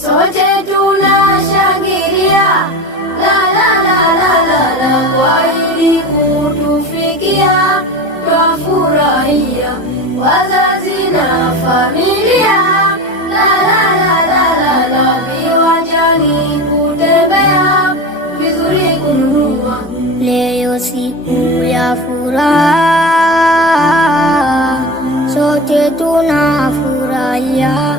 Sote tunashangilia la la la la la la, kwa hili kutufikia twafurahia, wazazi na familia la la la la la la, viwanjani kutembea, vizuri kununua. Leo siku ya furaha, sote tunafurahia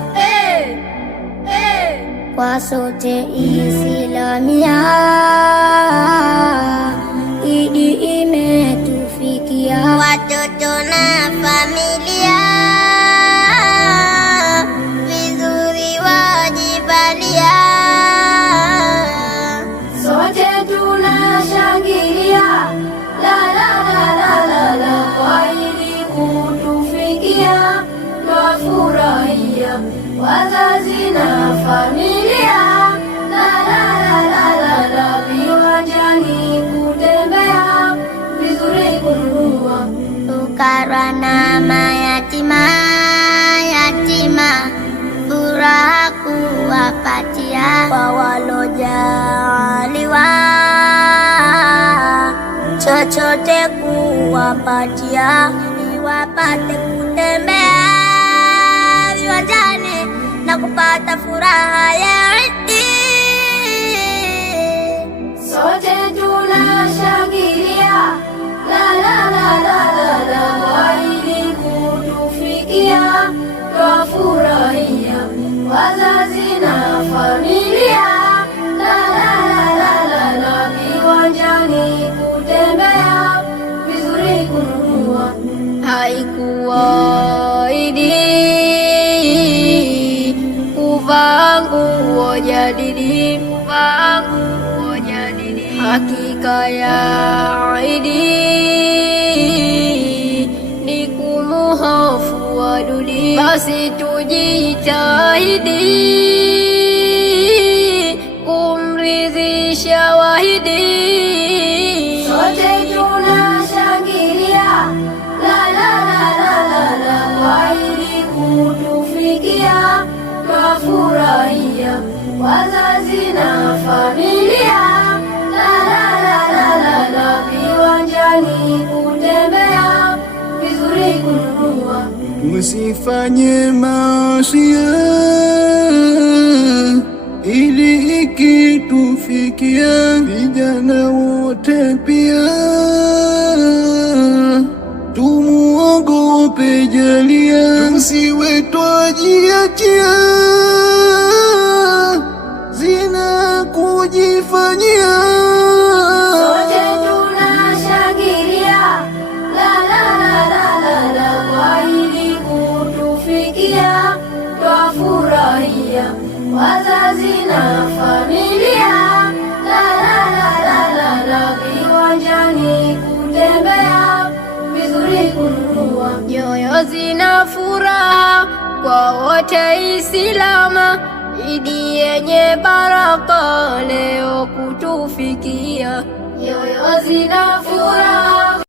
kwa sote Islamia, Idi imetufikia. Watoto na familia vizuri wajibalia, sote tunashangilia la la la la la la, kwa hili kutufikia twafurahia, wazazi na familia la la la la la la, viwanjani kutembea, vizuri kununua. Fukara na mayatima furaha kuwapatia, kwa walojaliwa chochote kuwapatia, ili wapate kutembea viwanjani na kupata furaha ya Idi. Sote tunashangilia la la la la la la, kwa hili kutufikia twafurahia, wazazi na familia la la la la la la, viwanjani kutembea, vizuri kununua. Haikuwa Idi kuvaa nguo jadidi, hakika ya Idi ni kumuhofu adui, basi tujitahidi kumridhisha wahidi. Sote tunashangilia la la la la la la, kwa hili kutufikia twafurahia, wazazi na familia la la la la la la, viwanjani kutembea, vizuri kununua. Msifanye maasiya ili ikitufikia, vijana wote pia tumuogope Jalia, tusiwe twajiachia zina kujifanyia. Sote tunashangilia la la la la la la, kwa hili kutufikia twafurahia, wazazi na familia la la la la la la, viwanjani kutembea, vizuri kununua. Nyoyo zina furaha kwa wote Islama, Idi yenye baraka leo kutufikia. Nyoyo zina furaha